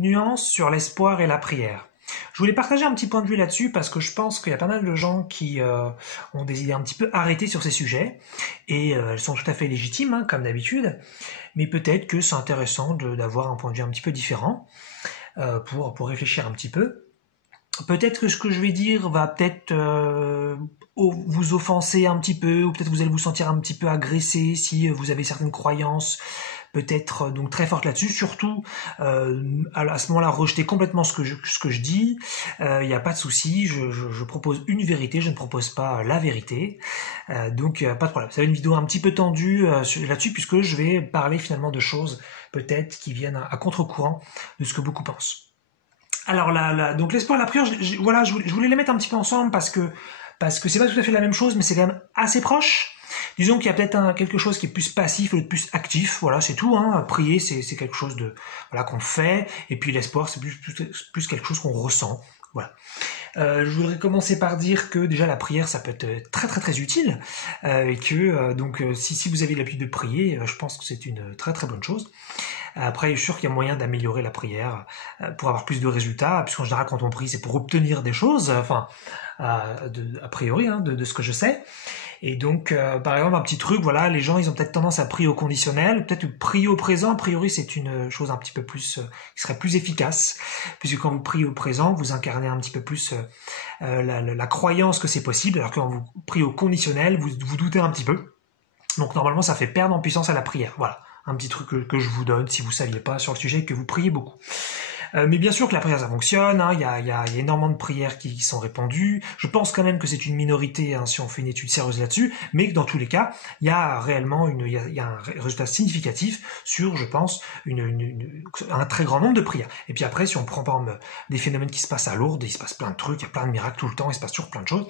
nuance sur l'espoir et la prière. Je voulais partager un petit point de vue là-dessus parce que je pense qu'il y a pas mal de gens qui ont des idées un petit peu arrêtées sur ces sujets et elles sont tout à fait légitimes, hein, comme d'habitude, mais peut-être que c'est intéressant d'avoir un point de vue un petit peu différent pour réfléchir un petit peu. Peut-être que ce que je vais dire va peut-être vous offenser un petit peu, ou peut-être vous allez vous sentir un petit peu agressé si vous avez certaines croyances peut-être donc très fortes là-dessus. Surtout à ce moment-là, rejetez complètement ce que je dis. Il n'y a pas de souci. Je propose une vérité, je ne propose pas la vérité. Donc pas de problème. C'est une vidéo un petit peu tendue là-dessus puisque je vais parler finalement de choses peut-être qui viennent à contre-courant de ce que beaucoup pensent. Alors donc l'espoir et la prière, voilà, je voulais les mettre un petit peu ensemble parce que c'est pas tout à fait la même chose, mais c'est quand même assez proche. Disons qu'il y a peut-être quelque chose qui est plus passif et plus actif. Voilà, c'est tout. Hein. Prier, c'est quelque chose de voilà qu'on fait, et puis l'espoir, c'est plus quelque chose qu'on ressent. Voilà. Je voudrais commencer par dire que déjà la prière ça peut être très très très utile et que donc si vous avez l'habitude de prier, je pense que c'est une très très bonne chose. Après, je suis sûr qu'il y a moyen d'améliorer la prière pour avoir plus de résultats, puisqu'en général quand on prie c'est pour obtenir des choses, enfin a priori hein, de ce que je sais. Et donc, par exemple, un petit truc, voilà, les gens, ils ont peut-être tendance à prier au conditionnel, peut-être prier au présent. A priori, c'est une chose un petit peu plus, qui serait plus efficace, puisque quand vous priez au présent, vous incarnez un petit peu plus la croyance que c'est possible, alors que quand vous priez au conditionnel, vous doutez un petit peu. Donc, normalement, ça fait perdre en puissance à la prière. Voilà, un petit truc que je vous donne si vous saviez pas sur le sujet, que vous priez beaucoup. Mais bien sûr que la prière ça fonctionne, hein, il y a énormément de prières qui sont répandues. Je pense quand même que c'est une minorité hein, si on fait une étude sérieuse là-dessus, mais que dans tous les cas, il y a réellement il y a un résultat significatif sur, je pense, un très grand nombre de prières. Et puis après, si on prend par exemple des phénomènes qui se passent à Lourdes, il se passe plein de trucs, il y a plein de miracles tout le temps, il se passe toujours plein de choses.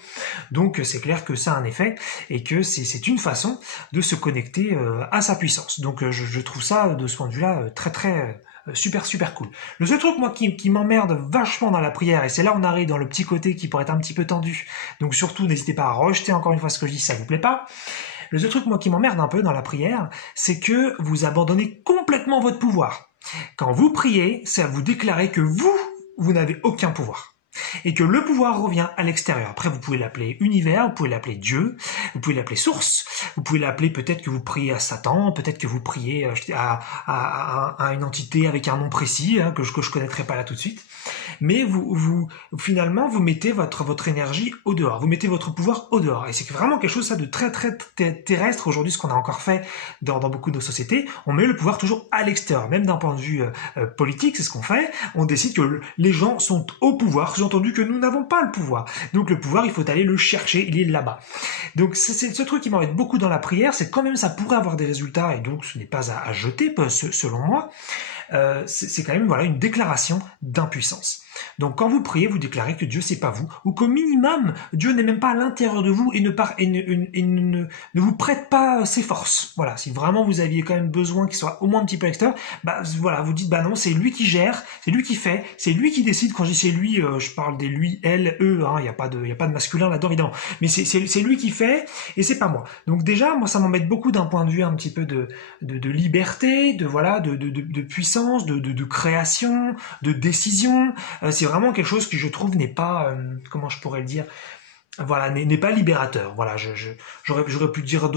Donc c'est clair que ça a un effet et que c'est une façon de se connecter à sa puissance. Donc je trouve ça de ce point de vue-là très très super cool. Le seul truc moi qui m'emmerde vachement dans la prière, et c'est là on arrive dans le petit côté qui pourrait être un petit peu tendu, donc surtout n'hésitez pas à rejeter encore une fois ce que je dis si ça vous plaît pas. Le seul truc moi qui m'emmerde un peu dans la prière, c'est que vous abandonnez complètement votre pouvoir. Quand vous priez, c'est à vous déclarer que vous n'avez aucun pouvoir. Et que le pouvoir revient à l'extérieur. Après, vous pouvez l'appeler univers, vous pouvez l'appeler Dieu, vous pouvez l'appeler source, vous pouvez l'appeler peut-être que vous priez à Satan, peut-être que vous priez à une entité avec un nom précis hein, que je connaîtrai pas là tout de suite. Mais finalement, vous mettez votre énergie au dehors, vous mettez votre pouvoir au dehors. Et c'est vraiment quelque chose ça de très très terrestre aujourd'hui, ce qu'on a encore fait dans beaucoup de nos sociétés. On met le pouvoir toujours à l'extérieur, même d'un point de vue politique, c'est ce qu'on fait. On décide que les gens sont au pouvoir, sous-entendu que nous n'avons pas le pouvoir. Donc le pouvoir, il faut aller le chercher, il est là-bas. Donc c'est ce truc qui m'embête beaucoup dans la prière, c'est quand même ça pourrait avoir des résultats, et donc ce n'est pas à jeter, selon moi. C'est quand même voilà une déclaration d'impuissance. Donc quand vous priez, vous déclarez que Dieu c'est pas vous, ou qu'au minimum Dieu n'est même pas à l'intérieur de vous et ne vous prête pas ses forces. Voilà, si vraiment vous aviez quand même besoin qu'il soit au moins un petit peu à l'extérieur, bah voilà, vous dites bah non, c'est lui qui gère, c'est lui qui fait, c'est lui qui décide. Quand je dis c'est lui, je parle des lui, elle, eux, hein, il y a pas de masculin là-dedans évidemment, mais c'est lui qui fait et c'est pas moi. Donc déjà moi ça m'embête beaucoup d'un point de vue un petit peu de liberté, de puissance, de création, de décision. C'est vraiment quelque chose qui je trouve n'est pas comment je pourrais le dire, voilà, n'est pas libérateur. Voilà, j'aurais pu dire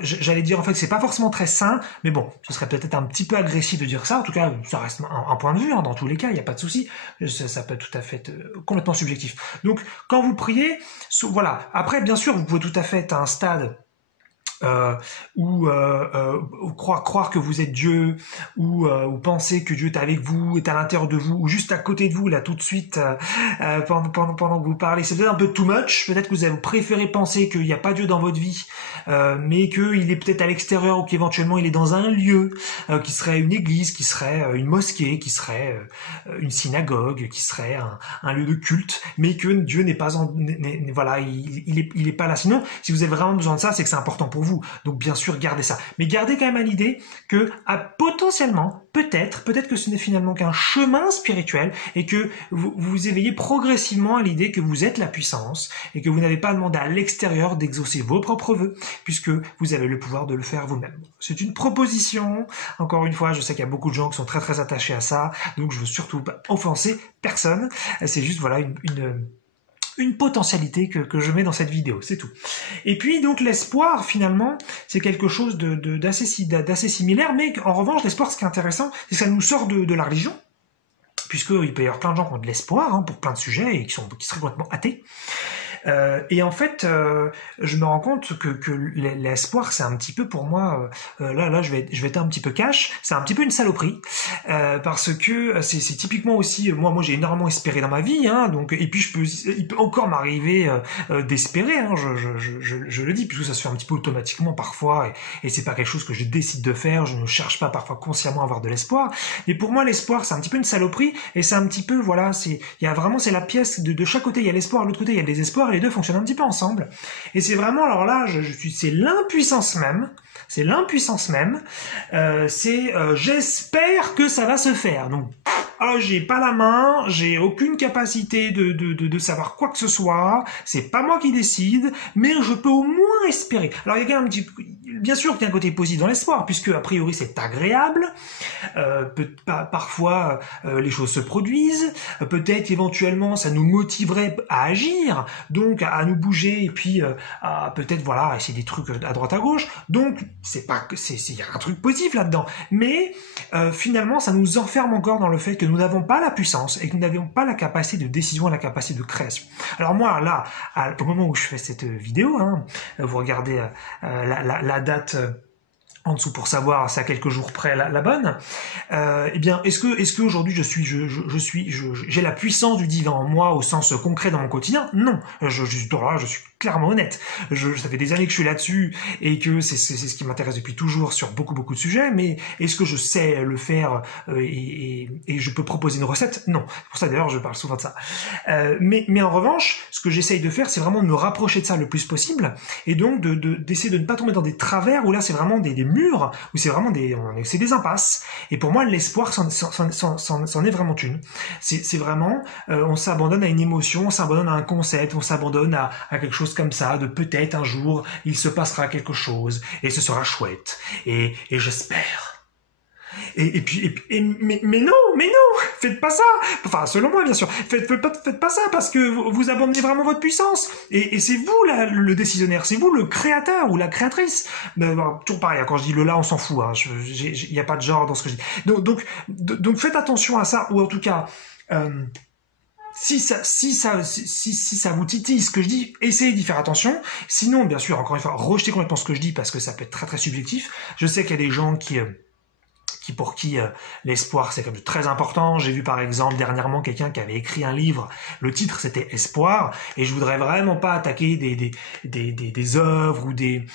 j'allais dire en fait que c'est pas forcément très sain, mais bon, ce serait peut-être un petit peu agressif de dire ça. En tout cas, ça reste un point de vue hein, dans tous les cas, il n'y a pas de souci. Ça peut tout à fait être complètement subjectif. Donc quand vous priez, voilà. Après bien sûr, vous pouvez tout à fait être à un stade ou croire que vous êtes Dieu, ou penser que Dieu est avec vous, est à l'intérieur de vous, ou juste à côté de vous là tout de suite pendant que vous parlez. C'est peut-être un peu too much. Peut-être que vous avez préféré penser qu'il n'y a pas Dieu dans votre vie, mais qu'il est peut-être à l'extérieur, ou qu'éventuellement il est dans un lieu qui serait une église, qui serait une mosquée, qui serait une synagogue, qui serait un lieu de culte, mais que Dieu n'est pas voilà, il est pas là. Sinon, si vous avez vraiment besoin de ça, c'est que c'est important pour vous. vous. Donc bien sûr, gardez ça. Mais gardez quand même à l'idée que potentiellement, peut-être que ce n'est finalement qu'un chemin spirituel et que vous vous éveillez progressivement à l'idée que vous êtes la puissance et que vous n'avez pas demandé à l'extérieur d'exaucer vos propres vœux puisque vous avez le pouvoir de le faire vous-même. C'est une proposition. Encore une fois, je sais qu'il y a beaucoup de gens qui sont très très attachés à ça, donc je veux surtout pas offenser personne. C'est juste voilà une potentialité que je mets dans cette vidéo, c'est tout. Et puis donc l'espoir finalement, c'est quelque chose d'assez similaire, mais en revanche l'espoir, ce qui est intéressant, c'est que ça nous sort de la religion, puisqu'il peut y avoir plein de gens qui ont de l'espoir pour plein de sujets et qui seraient complètement athées. Et en fait, je me rends compte que l'espoir, c'est un petit peu pour moi, là, je vais être un petit peu cash, c'est un petit peu une saloperie, parce que c'est typiquement aussi, moi j'ai énormément espéré dans ma vie, donc et puis il peut encore m'arriver d'espérer, je le dis, puisque ça se fait un petit peu automatiquement parfois, et c'est pas quelque chose que je décide de faire, je ne cherche pas parfois consciemment à avoir de l'espoir. Mais pour moi, l'espoir, c'est un petit peu une saloperie, et c'est un petit peu, voilà, c'est la pièce de chaque côté, il y a l'espoir, de l'autre côté il y a le désespoir. Les deux fonctionnent un petit peu ensemble. Et c'est vraiment, alors là, c'est l'impuissance même. C'est l'impuissance même. J'espère que ça va se faire. Donc, alors j'ai pas la main, j'ai aucune capacité de savoir quoi que ce soit. C'est pas moi qui décide, mais je peux au moins espérer. Alors il y a quand même bien sûr qu'il y a un côté positif dans l'espoir, puisque a priori c'est agréable. Parfois les choses se produisent. Peut-être éventuellement ça nous motiverait à agir, donc à nous bouger et puis à peut-être voilà essayer des trucs à droite à gauche. Donc il y a un truc positif là-dedans, mais finalement ça nous enferme encore dans le fait que nous n'avons pas la puissance et que nous n'avons pas la capacité de décision et la capacité de création. Alors moi là, au moment où je fais cette vidéo, vous regardez la date en dessous pour savoir c'est à quelques jours près la bonne. Eh bien, est-ce que aujourd'hui j'ai la puissance du divin en moi au sens concret dans mon quotidien? Non, je suis clairement honnête. Ça fait des années que je suis là-dessus et que c'est ce qui m'intéresse depuis toujours sur beaucoup de sujets. Mais est-ce que je sais le faire et je peux proposer une recette? Non. C'est pour ça d'ailleurs je parle souvent de ça. Mais en revanche, ce que j'essaye de faire, c'est vraiment de me rapprocher de ça le plus possible et donc d'essayer de ne pas tomber dans des travers où là c'est vraiment des murs, où c'est vraiment c'est des impasses. Et pour moi, l'espoir, c'en est vraiment une. C'est vraiment, on s'abandonne à une émotion, on s'abandonne à un concept, on s'abandonne à quelque chose comme ça, de peut-être un jour, il se passera quelque chose, et ce sera chouette, et j'espère. Mais non, faites pas ça. Enfin, selon moi, bien sûr, faites pas ça parce que vous abandonnez vraiment votre puissance. Et c'est vous le décisionnaire, c'est vous le créateur ou la créatrice. Toujours pareil. Quand je dis le là, on s'en fout. Il y a pas de genre dans ce que je dis. Donc faites attention à ça, ou en tout cas. Si ça vous titille ce que je dis, essayez d'y faire attention. Sinon, bien sûr, encore une fois, rejetez complètement ce que je dis parce que ça peut être très très subjectif. Je sais qu'il y a des gens pour qui l'espoir c'est comme très important. J'ai vu par exemple dernièrement quelqu'un qui avait écrit un livre, le titre c'était Espoir, et je voudrais vraiment pas attaquer des œuvres ou des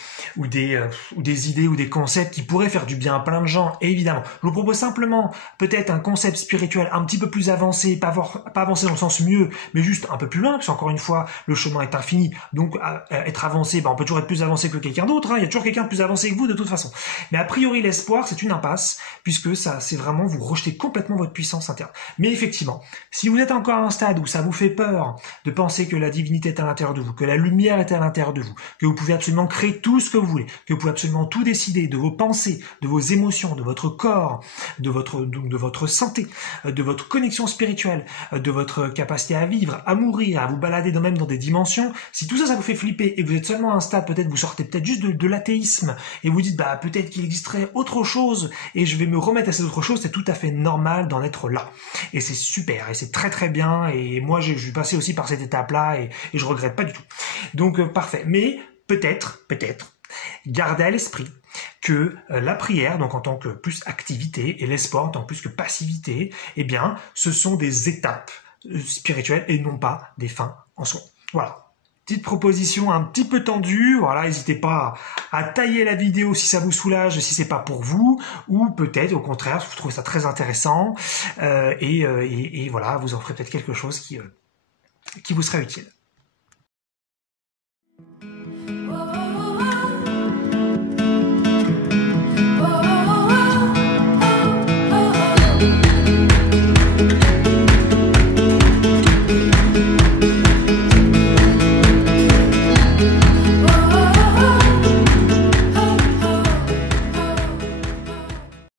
idées ou des concepts qui pourraient faire du bien à plein de gens. Et évidemment, je vous propose simplement peut-être un concept spirituel un petit peu plus avancé, pas avancé dans le sens mieux, mais juste un peu plus loin, parce qu'encore une fois, le chemin est infini, donc être avancé, on peut toujours être plus avancé que quelqu'un d'autre, il y a toujours quelqu'un de plus avancé que vous de toute façon. Mais a priori, l'espoir, c'est une impasse, puisque ça, c'est vraiment vous rejetez complètement votre puissance interne. Mais effectivement, si vous êtes encore à un stade où ça vous fait peur de penser que la divinité est à l'intérieur de vous, que la lumière est à l'intérieur de vous, que vous pouvez absolument créer tout ce que vous voulez, que vous pouvez absolument tout décider de vos pensées, de vos émotions, de votre corps, de votre santé, de votre connexion spirituelle, de votre capacité à vivre, à mourir, à vous balader même dans des dimensions, si tout ça, ça vous fait flipper et que vous êtes seulement à un stade, peut-être vous sortez peut-être juste de l'athéisme et vous dites peut-être qu'il existerait autre chose et je vais me remettre à cette autre chose, c'est tout à fait normal d'en être là. Et c'est super, et c'est très très bien, et moi je suis passé aussi par cette étape-là, et je regrette pas du tout. Donc parfait. Mais peut-être, gardez à l'esprit que la prière, donc en tant que plus activité, et l'espoir en tant que plus que passivité, eh bien, ce sont des étapes spirituelles et non pas des fins en soi. Voilà. Petite proposition un petit peu tendue, voilà, n'hésitez pas à tailler la vidéo si ça vous soulage, si c'est pas pour vous, ou peut-être au contraire, vous trouvez ça très intéressant, et voilà, vous en ferez peut-être quelque chose qui vous serait utile.